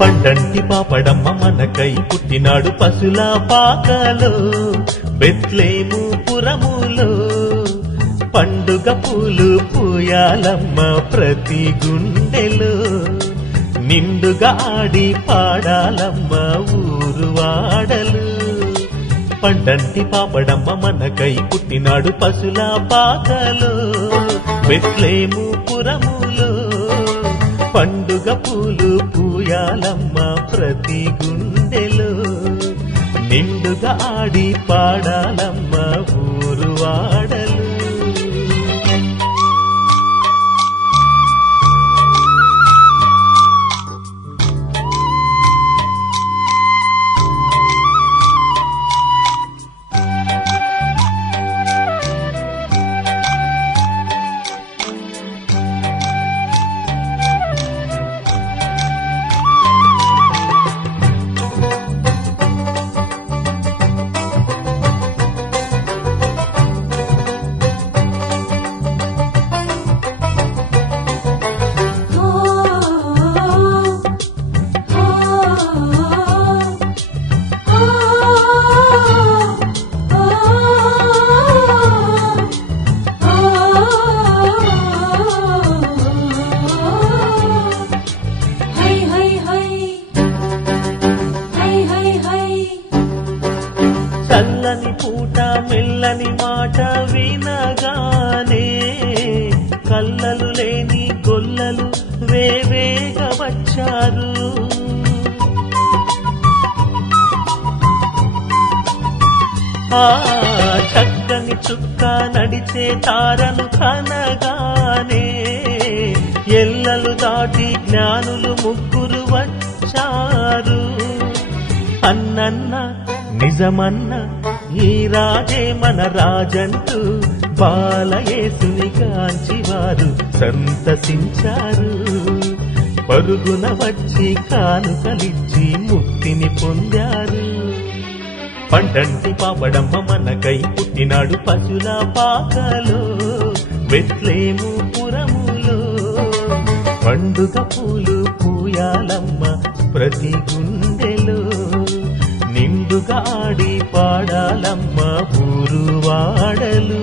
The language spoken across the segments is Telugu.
పండంటి పాపడమ్మ మనకై పుట్టినాడు పశుల పాకలో బెత్లేము పురములో పండుగ పూలు పూయాలమ్మ ప్రతి గుండెలో నిండుగా ఆడి పాడాలమ్మ ఊరు వాడలు పండంటి పాపడమ్మ మనకై పుట్టినాడు పశుల పాకలో బెత్లేము పురములో పండుగ పూలు పూయాలమ్మ ప్రతి గుండెలో నిండుగా ఆడి పాడాలమ్మ ఊరు వాడలు చల్లని పూట మెల్లని మాట వినగానే కల్లలు లేని గొల్లలు వేవేగా వచ్చారు ఆ చక్కని చుక్క నడిచే తారను కనగానే ఎల్లలు దాటి జ్ఞానులు ముగ్గురు వచ్చారు అన్నన్న నిజమన్న ఈ రాజే మన రాజంటూ బాలయేసుని కాంచి వారు సంతసించారు పరుగున వచ్చి కానుకలిచ్చి ముక్తిని పొందారు పండంటి పాపడమ్మ మనకై పుట్టినాడు పశుల పాకలో బెత్లేము పురములో పండుగ పూలు పూయాలమ్మ ప్రతి గుండెలో నిండుగా ఆడి పాడాలమ్మ ఊరు వాడలు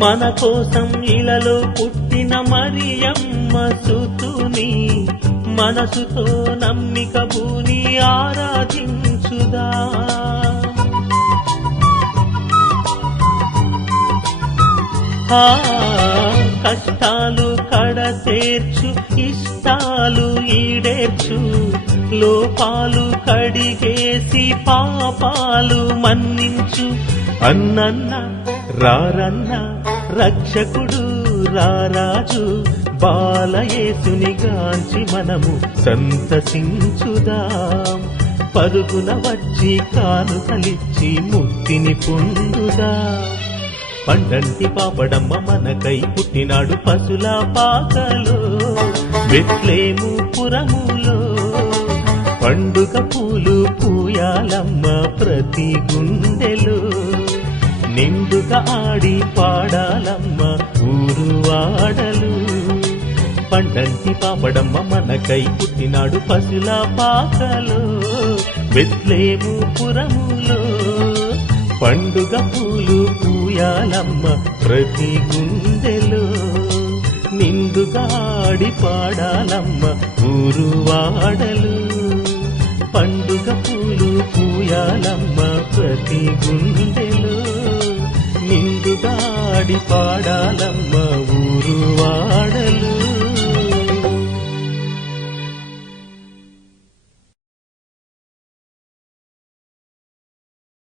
మన కోసం ఇలలో పుట్టిన మరియమ్మ సుతుని మనసుతో నమ్మిక భూని ఆరాధించుదా కష్టాలు కడతేర్చు, ఇష్టాలు ఈడేర్చు, లోపాలు కడిగేసి పాపాలు మన్నించు. అన్నన్న రారన్న రక్షకుడు రారాజు, బాలయేసుని గాంచి మనము సంతసించుదాం. పరుగున వచ్చి కానుకలిచ్చి ముక్తిని పొందుదాం. పండంటి పాపడమ్మ మనకై పుట్టినాడు పశుల పాకలో, బెత్లెహేము పురములో. పండుగ పూలు పూయాలమ్మ ప్రతి గుండెలో, నిండుగా ఆడి పాడాలమ్మ ఊరు వాడలు. పండంటి పాపడమ్మ మనకై పుట్టినాడు పశుల పాకలో, బెత్లెహేము పురములో. పండుగ పూలు పూయాలమ్మ ప్రతి గుండెలో, నిండుగా ఆడి పాడాలమ్మ ఊరు వాడలు. పండుగ పూలు పూయాలమ్మ ప్రతి గుండెలో, నిండుగా ఆడి పాడాలమ్మ